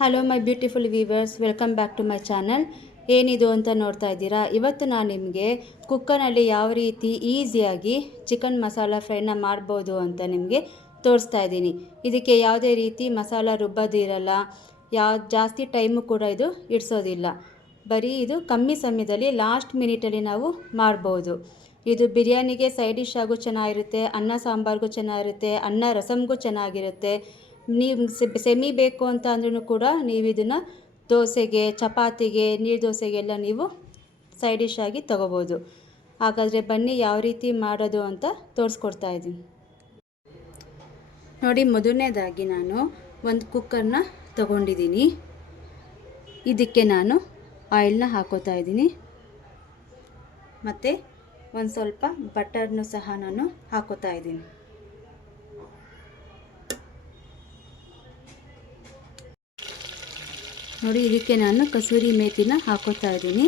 Hello my beautiful viewers, welcome back to my channel. ಏನಿದು ಅಂತ ನೋಡ್ತಾ ಇದ್ದೀರಾ. ಇವತ್ತು ನಾನು ನಿಮಗೆ ಕುಕ್ಕರ್ನಲ್ಲಿ ಯಾವ ರೀತಿ ಈಸಿಯಾಗಿ ಚಿಕನ್ ಮಸಾಲ ಫ್ರೈನ ಮಾಡ್ಬೋದು ಅಂತ ನಿಮಗೆ ತೋರಿಸ್ತಾ ಇದ್ದೀನಿ. ಇದಕ್ಕೆ ಯಾವುದೇ ರೀತಿ ಮಸಾಲ ರುಬ್ಬೋದಿರಲ್ಲ, ಜಾಸ್ತಿ ಟೈಮು ಕೂಡ ಇದು ಇಡಿಸೋದಿಲ್ಲ. ಬರೀ ಇದು ಕಮ್ಮಿ ಸಮಯದಲ್ಲಿ ಲಾಸ್ಟ್ ಮಿನಿಟಲ್ಲಿ ನಾವು ಮಾಡ್ಬೋದು. ಇದು ಬಿರಿಯಾನಿಗೆ ಸೈಡ್ ಡಿಶ್ ಆಗೂ ಚೆನ್ನಾಗಿರುತ್ತೆ, ಅನ್ನ ಸಾಂಬಾರಿಗೂ ಚೆನ್ನಾಗಿರುತ್ತೆ, ಅನ್ನ ರಸಮ್ಗೂ ಚೆನ್ನಾಗಿರುತ್ತೆ. ನೀವು ಸೆಮಿ ಬೇಕು ಅಂತ ಅಂದ್ರೂ ಕೂಡ ನೀವು ಇದನ್ನು ದೋಸೆಗೆ, ಚಪಾತಿಗೆ, ನೀರು ದೋಸೆಗೆಲ್ಲ ನೀವು ಸೈಡ್ ಡಿಶ್ ಆಗಿ ತೊಗೋಬೋದು. ಹಾಗಾದರೆ ಬನ್ನಿ ಯಾವ ರೀತಿ ಮಾಡೋದು ಅಂತ ತೋರಿಸ್ಕೊಡ್ತಾ ಇದ್ದೀನಿ. ನೋಡಿ, ಮೊದಲನೇದಾಗಿ ನಾನು ಒಂದು ಕುಕ್ಕರ್ನ ತಗೊಂಡಿದ್ದೀನಿ. ಇದಕ್ಕೆ ನಾನು ಆಯಿಲ್ನ ಹಾಕೋತಾ ಇದ್ದೀನಿ ಮತ್ತು ಒಂದು ಸ್ವಲ್ಪ ಬಟರ್ನು ಸಹ ನಾನು ಹಾಕೋತಾ ಇದ್ದೀನಿ. ನೋಡಿ, ಇದಕ್ಕೆ ನಾನು ಕಸೂರಿ ಮೇಥಿನ ಹಾಕೋತಾ ಇದ್ದೀನಿ.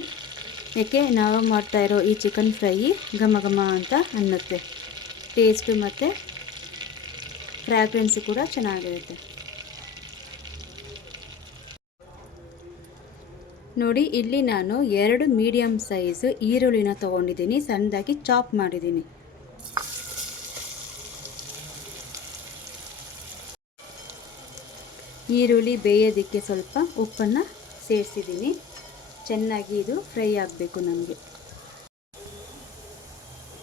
ಏಕೆ, ನಾವು ಮಾಡ್ತಾ ಇರೋ ಈ ಚಿಕನ್ ಫ್ರೈ ಘಮ ಘಮ ಅಂತ ಅನ್ನುತ್ತೆ. ಟೇಸ್ಟು ಮತ್ತು ಫ್ರ್ಯಾಗ್ರೆನ್ಸು ಕೂಡ ಚೆನ್ನಾಗಿರುತ್ತೆ. ನೋಡಿ, ಇಲ್ಲಿ ನಾನು 2 ಮೀಡಿಯಮ್ ಸೈಜು ಈರುಳ್ಳಿನ ತೊಗೊಂಡಿದ್ದೀನಿ, ಸಣ್ಣದಾಗಿ ಚಾಪ್ ಮಾಡಿದ್ದೀನಿ. ಈರುಳ್ಳಿ ಬೇಯೋದಕ್ಕೆ ಸ್ವಲ್ಪ ಉಪ್ಪನ್ನು ಸೇರಿಸಿದ್ದೀನಿ. ಚೆನ್ನಾಗಿ ಇದು ಫ್ರೈ ಆಗಬೇಕು ನಮಗೆ.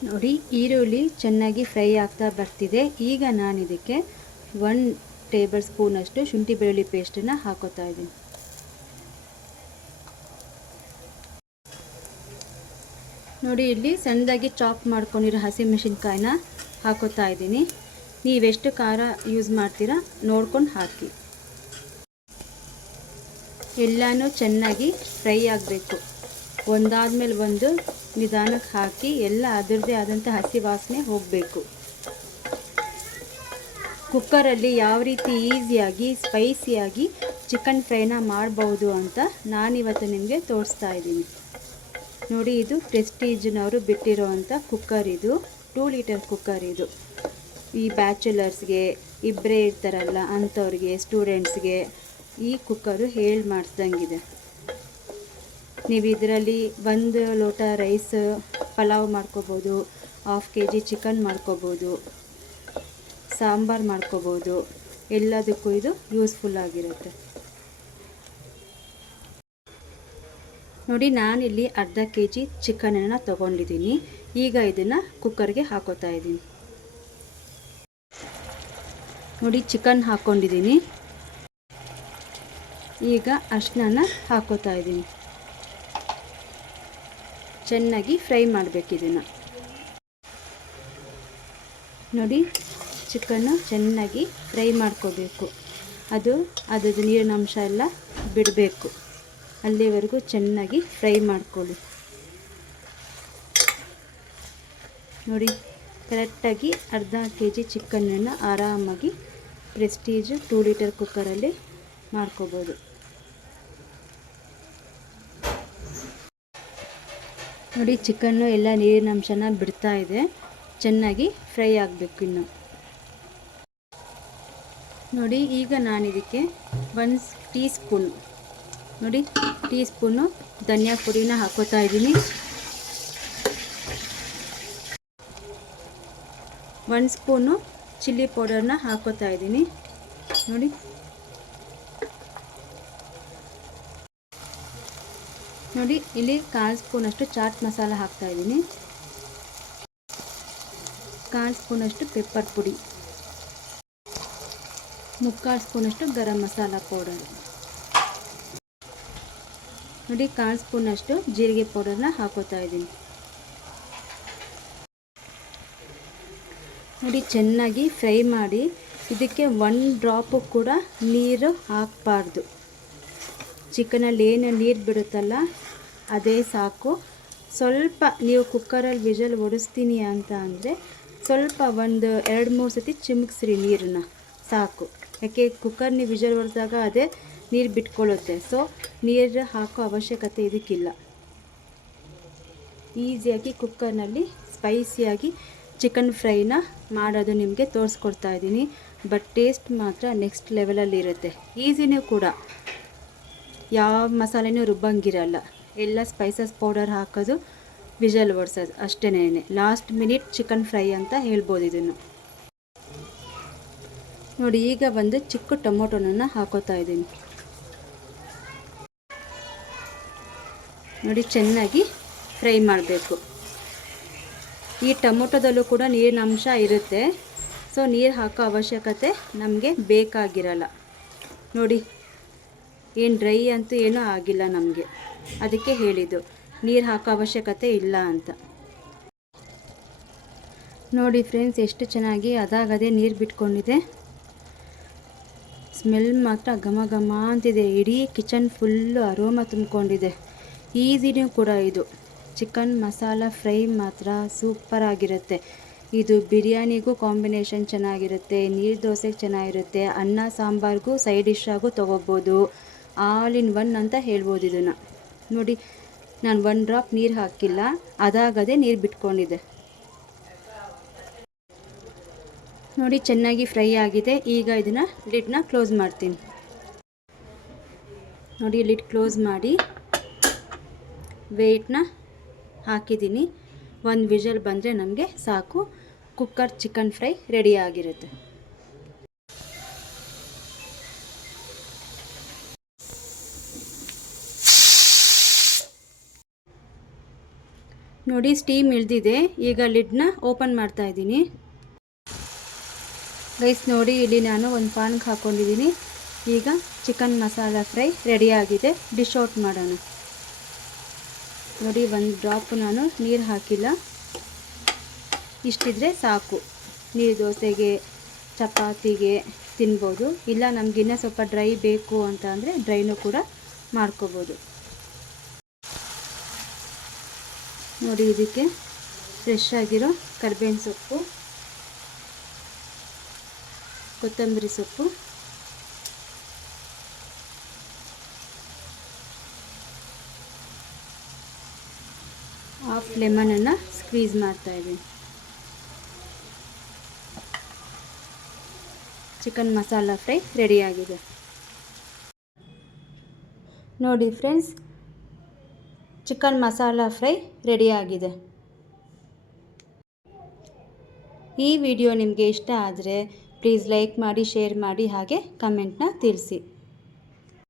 ನೋಡಿ, ಈರುಳ್ಳಿ ಚೆನ್ನಾಗಿ ಫ್ರೈ ಆಗ್ತಾ ಬರ್ತಿದೆ. ಈಗ ನಾನು ಇದಕ್ಕೆ 1 ಟೇಬಲ್ ಸ್ಪೂನಷ್ಟು ಶುಂಠಿ ಬೆಳ್ಳುಳ್ಳಿ ಪೇಸ್ಟನ್ನು ಹಾಕೋತಾ ಇದ್ದೀನಿ. ನೋಡಿ, ಇಲ್ಲಿ ಸಣ್ಣದಾಗಿ ಚಾಪ್ ಮಾಡ್ಕೊಂಡಿರೋ ಹಸಿಮೆಣಸಿನ್ಕಾಯಿನ ಹಾಕೋತಾ ಇದ್ದೀನಿ. ನೀವೆಷ್ಟು ಖಾರ ಯೂಸ್ ಮಾಡ್ತೀರಾ ನೋಡ್ಕೊಂಡು ಹಾಕಿ. ಎಲ್ಲನೂ ಚೆನ್ನಾಗಿ ಫ್ರೈ ಆಗಬೇಕು. ಒಂದಾದ್ಮೇಲೆ ಒಂದು ನಿಧಾನಕ್ಕೆ ಹಾಕಿ ಎಲ್ಲ ಅದರದ್ದೇ ಆದಂಥ ಹಸಿ ವಾಸನೆ ಹೋಗಬೇಕು. ಕುಕ್ಕರಲ್ಲಿ ಯಾವ ರೀತಿ ಈಸಿಯಾಗಿ ಸ್ಪೈಸಿಯಾಗಿ ಚಿಕನ್ ಫ್ರೈನ ಮಾಡ್ಬೋದು ಅಂತ ನಾನಿವತ್ತು ನಿಮಗೆ ತೋರಿಸ್ತಾ ಇದ್ದೀನಿ. ನೋಡಿ, ಇದು ಪ್ರೆಸ್ಟೀಜ್ನವರು ಬಿಟ್ಟಿರೋ ಅಂಥ ಕುಕ್ಕರ್. ಇದು 2 ಲೀಟರ್ ಕುಕ್ಕರ್. ಇದು ಈ ಬ್ಯಾಚುಲರ್ಸ್ಗೆ, ಇಬ್ಬರೇ ಇರ್ತಾರಲ್ಲ ಅಂಥವ್ರಿಗೆ, ಸ್ಟೂಡೆಂಟ್ಸ್ಗೆ ಈ ಕುಕ್ಕರು ಹೇಳಿ ಮಾಡಿಸ್ದಂಗಿದೆ. ನೀವು ಇದರಲ್ಲಿ 1 ಲೋಟ ರೈಸ್ ಪಲಾವ್ ಮಾಡ್ಕೋಬೋದು, 1/2 kg ಚಿಕನ್ ಮಾಡ್ಕೋಬೋದು, ಸಾಂಬಾರು ಮಾಡ್ಕೋಬೋದು. ಎಲ್ಲದಕ್ಕೂ ಇದು ಯೂಸ್ಫುಲ್ ಆಗಿರುತ್ತೆ. ನೋಡಿ, ನಾನಿಲ್ಲಿ 1/2 kg ಚಿಕನನ್ನು ತೊಗೊಂಡಿದ್ದೀನಿ. ಈಗ ಇದನ್ನು ಕುಕ್ಕರ್ಗೆ ಹಾಕೋತಾ ಇದ್ದೀನಿ. ನೋಡಿ, ಚಿಕನ್ ಹಾಕ್ಕೊಂಡಿದ್ದೀನಿ. ಈಗ ಅರಿಶಿನ ಹಾಕೋತಾ ಇದ್ದೀನಿ. ಚೆನ್ನಾಗಿ ಫ್ರೈ ಮಾಡಬೇಕು ಇದನ್ನು. ನೋಡಿ, ಚಿಕನ್ನು ಚೆನ್ನಾಗಿ ಫ್ರೈ ಮಾಡ್ಕೋಬೇಕು. ಅದ್ರದ್ದು ನೀರಿನ ಅಂಶ ಎಲ್ಲ ಬಿಡಬೇಕು. ಅಲ್ಲಿವರೆಗೂ ಚೆನ್ನಾಗಿ ಫ್ರೈ ಮಾಡ್ಕೊಳ್ಳಿ. ನೋಡಿ, ಕರೆಕ್ಟಾಗಿ 1/2 kg ಚಿಕನನ್ನು ಆರಾಮಾಗಿ ಪ್ರೆಸ್ಟೀಜ್ 2 ಲೀಟರ್ ಕುಕ್ಕರಲ್ಲಿ ಮಾಡ್ಕೋಬೋದು. ನೋಡಿ, ಚಿಕನ್ನು ಎಲ್ಲ ನೀರಿನ ಅಂಶನ ಬಿಡ್ತಾ ಇದೆ. ಚೆನ್ನಾಗಿ ಫ್ರೈ ಆಗಬೇಕು ಇನ್ನು. ನೋಡಿ, ಈಗ ನಾನು ಇದಕ್ಕೆ 1 ಟೀ ಸ್ಪೂನ್ ನೋಡಿ ಟೀ ಸ್ಪೂನು ಧನಿಯಾ ಪುಡಿನ ಹಾಕೋತಾ ಇದ್ದೀನಿ. 1 ಸ್ಪೂನು ಚಿಲ್ಲಿ ಪೌಡರ್ನ ಹಾಕೋತಾ ಇದ್ದೀನಿ. ನೋಡಿ, ನೋಡಿ, ಇಲ್ಲಿ 1/4 ಸ್ಪೂನಷ್ಟು ಚಾಟ್ ಮಸಾಲ ಹಾಕ್ತಾ ಇದ್ದೀನಿ. 1/4 ಸ್ಪೂನಷ್ಟು ಪೆಪ್ಪರ್ ಪುಡಿ, 3/4 ಸ್ಪೂನಷ್ಟು ಗರಂ ಮಸಾಲ ಪೌಡರ್. ನೋಡಿ, 1/4 ಸ್ಪೂನಷ್ಟು ಜೀರಿಗೆ ಪೌಡರ್ನ ಹಾಕೋತಾ ಇದ್ದೀನಿ. ನೋಡಿ, ಚೆನ್ನಾಗಿ ಫ್ರೈ ಮಾಡಿ. ಇದಕ್ಕೆ 1 ಡ್ರಾಪು ಕೂಡ ನೀರು ಹಾಕಬಾರ್ದು. ಚಿಕನಲ್ಲಿ ಏನು ನೀರು ಬಿಡುತ್ತಲ್ಲ ಅದೇ ಸಾಕು. ಸ್ವಲ್ಪ ನೀವು ಕುಕ್ಕರಲ್ಲಿ ವಿಷಲ್ ಹೊಡಿಸ್ತೀನಿ ಅಂತ ಅಂದರೆ ಸ್ವಲ್ಪ 1-2-3 ಸತಿ ಚಿಮುಕ್ಸ್ರಿ ನೀರನ್ನ, ಸಾಕು. ಯಾಕೆ, ಕುಕ್ಕರ್ ನೀವು ವಿಷಲ್ ಹೊಡೆದಾಗ ಅದೇ ನೀರು ಬಿಟ್ಕೊಳ್ಳುತ್ತೆ. ಸೊ ನೀರು ಹಾಕೋ ಅವಶ್ಯಕತೆ ಇದಕ್ಕಿಲ್ಲ. ಈಸಿಯಾಗಿ ಕುಕ್ಕರ್ನಲ್ಲಿ ಸ್ಪೈಸಿಯಾಗಿ ಚಿಕನ್ ಫ್ರೈನ ಮಾಡೋದು ನಿಮಗೆ ತೋರಿಸ್ಕೊಡ್ತಾ ಇದ್ದೀನಿ. ಬಟ್ ಟೇಸ್ಟ್ ಮಾತ್ರ ನೆಕ್ಸ್ಟ್ ಲೆವೆಲಲ್ಲಿ ಇರುತ್ತೆ. ಈಸಿನೂ ಕೂಡ, ಯಾವ ಮಸಾಲೆನೂ ರುಬ್ಬಂಗಿರಲ್ಲ. ಎಲ್ಲ ಸ್ಪೈಸಸ್ ಪೌಡರ್ ಹಾಕೋದು, ವಿಜಲ್ ಓಡಿಸೋದು ಅಷ್ಟೇ. ಲಾಸ್ಟ್ ಮಿನಿಟ್ ಚಿಕನ್ ಫ್ರೈ ಅಂತ ಹೇಳ್ಬೋದು ಇದನ್ನು. ನೋಡಿ, ಈಗ ಒಂದು ಚಿಕ್ಕ ಟೊಮೊಟೊನನ್ನು ಹಾಕೋತಾ ಇದ್ದೀನಿ. ನೋಡಿ, ಚೆನ್ನಾಗಿ ಫ್ರೈ ಮಾಡಬೇಕು. ಈ ಟೊಮೊಟೊದಲ್ಲೂ ಕೂಡ ನೀರಿನ ಅಂಶ ಇರುತ್ತೆ, ಸೊ ನೀರು ಹಾಕೋ ಅವಶ್ಯಕತೆ ನಮಗೆ ಬೇಕಾಗಿರಲ್ಲ. ನೋಡಿ, ಏನು ಡ್ರೈ ಅಂತೂ ಏನೂ ಆಗಿಲ್ಲ ನಮಗೆ, ಅದಕ್ಕೆ ಹೇಳಿದ್ದು ನೀರು ಹಾಕೋ ಅವಶ್ಯಕತೆ ಇಲ್ಲ ಅಂತ. ನೋಡಿ ಫ್ರೆಂಡ್ಸ್, ಎಷ್ಟು ಚೆನ್ನಾಗಿ ಅದಾಗದೇ ನೀರು ಬಿಟ್ಕೊಂಡಿದೆ. ಸ್ಮೆಲ್ ಮಾತ್ರ ಘಮ ಘಮ ಅಂತಿದೆ. ಇಡೀ ಕಿಚನ್ ಫುಲ್ಲು ಅರೋಮ ತುಂಬಿಕೊಂಡಿದೆ. ಈಸಿನೂ ಕೂಡ ಇದು. ಚಿಕನ್ ಮಸಾಲ ಫ್ರೈ ಮಾತ್ರ ಸೂಪರ್ ಆಗಿರುತ್ತೆ. ಇದು ಬಿರಿಯಾನಿಗೂ ಕಾಂಬಿನೇಷನ್ ಚೆನ್ನಾಗಿರುತ್ತೆ, ನೀರು ದೋಸೆಗೆ ಚೆನ್ನಾಗಿರುತ್ತೆ, ಅನ್ನ ಸಾಂಬಾರಿಗೂ ಸೈಡ್ ಡಿಶ್ ಆಗು ತೊಗೋಬೋದು. ಆಲ್ ಇನ್ ಒನ್ ಅಂತ ಹೇಳ್ಬೋದು ಇದನ್ನು. ನೋಡಿ, ನಾನು 1 ಡ್ರಾಪ್ ನೀರು ಹಾಕಿಲ್ಲ, ಅದಾಗದೇ ನೀರು ಬಿಟ್ಕೊಂಡಿದೆ. ನೋಡಿ, ಚೆನ್ನಾಗಿ ಫ್ರೈ ಆಗಿದೆ. ಈಗ ಇದನ್ನು ಲಿಡ್ನ ಕ್ಲೋಸ್ ಮಾಡ್ತೀನಿ. ನೋಡಿ, ಲಿಡ್ ಕ್ಲೋಸ್ ಮಾಡಿ ವೆಯ್ಟ್ನ ಹಾಕಿದ್ದೀನಿ. 1 ವಿಷಲ್ ಬಂದರೆ ನಮಗೆ ಸಾಕು. ಕುಕ್ಕರ್ ಚಿಕನ್ ಫ್ರೈ ರೆಡಿ ಆಗಿರುತ್ತೆ. ನೋಡಿ, ಸ್ಟೀಮ್ ಇಳಿದಿದೆ. ಈಗ ಲಿಡ್ನ ಓಪನ್ ಮಾಡ್ತಾ ಇದ್ದೀನಿ. ಗೈಸ್ ನೋಡಿ, ಇಲ್ಲಿ ನಾನು ಒಂದು ಪಾನ್ಗೆ ಹಾಕ್ಕೊಂಡಿದ್ದೀನಿ. ಈಗ ಚಿಕನ್ ಮಸಾಲ ಫ್ರೈ ರೆಡಿ ಆಗಿದೆ. ಡಿಶ್ ಔಟ್ ಮಾಡೋಣ. ನೋಡಿ, 1 ಡ್ರಾಪ್ ನಾನು ನೀರು ಹಾಕಿಲ್ಲ, ಇಷ್ಟಿದ್ರೆ ಸಾಕು. ನೀರು ದೋಸೆಗೆ, ಚಪಾತಿಗೆ ತಿನ್ಬೋದು. ಇಲ್ಲ ನಮಗಿನ್ನೂ ಸ್ವಲ್ಪ ಡ್ರೈ ಬೇಕು ಅಂತ ಅಂದರೆ ಡ್ರೈನೂ ಕೂಡ ಮಾಡ್ಕೋಬೋದು. ನೋಡಿ, ಇದಕ್ಕೆ ಫ್ರೆಶ್ ಆಗಿರೋ ಕರಿಬೇವಿನ ಸೊಪ್ಪು, ಕೊತ್ತಂಬರಿ ಸೊಪ್ಪು, ಹಾಫ್ ಲೆಮನನ್ನು ಸ್ಕ್ವೀಸ್ ಮಾಡ್ತಾಯಿದ್ದೀನಿ. ಚಿಕನ್ ಮಸಾಲ ಫ್ರೈ ರೆಡಿಯಾಗಿದೆ. ನೋಡಿ ಫ್ರೆಂಡ್ಸ್, ಚಿಕನ್ ಮಸಾಲ ಫ್ರೈ ರೆಡಿಯಾಗಿದೆ. ಈ ವಿಡಿಯೋ ನಿಮಗೆ ಇಷ್ಟ ಆದರೆ ಪ್ಲೀಸ್ ಲೈಕ್ ಮಾಡಿ, ಶೇರ್ ಮಾಡಿ, ಹಾಗೆ ಕಮೆಂಟ್ನ ತಿಳಿಸಿ.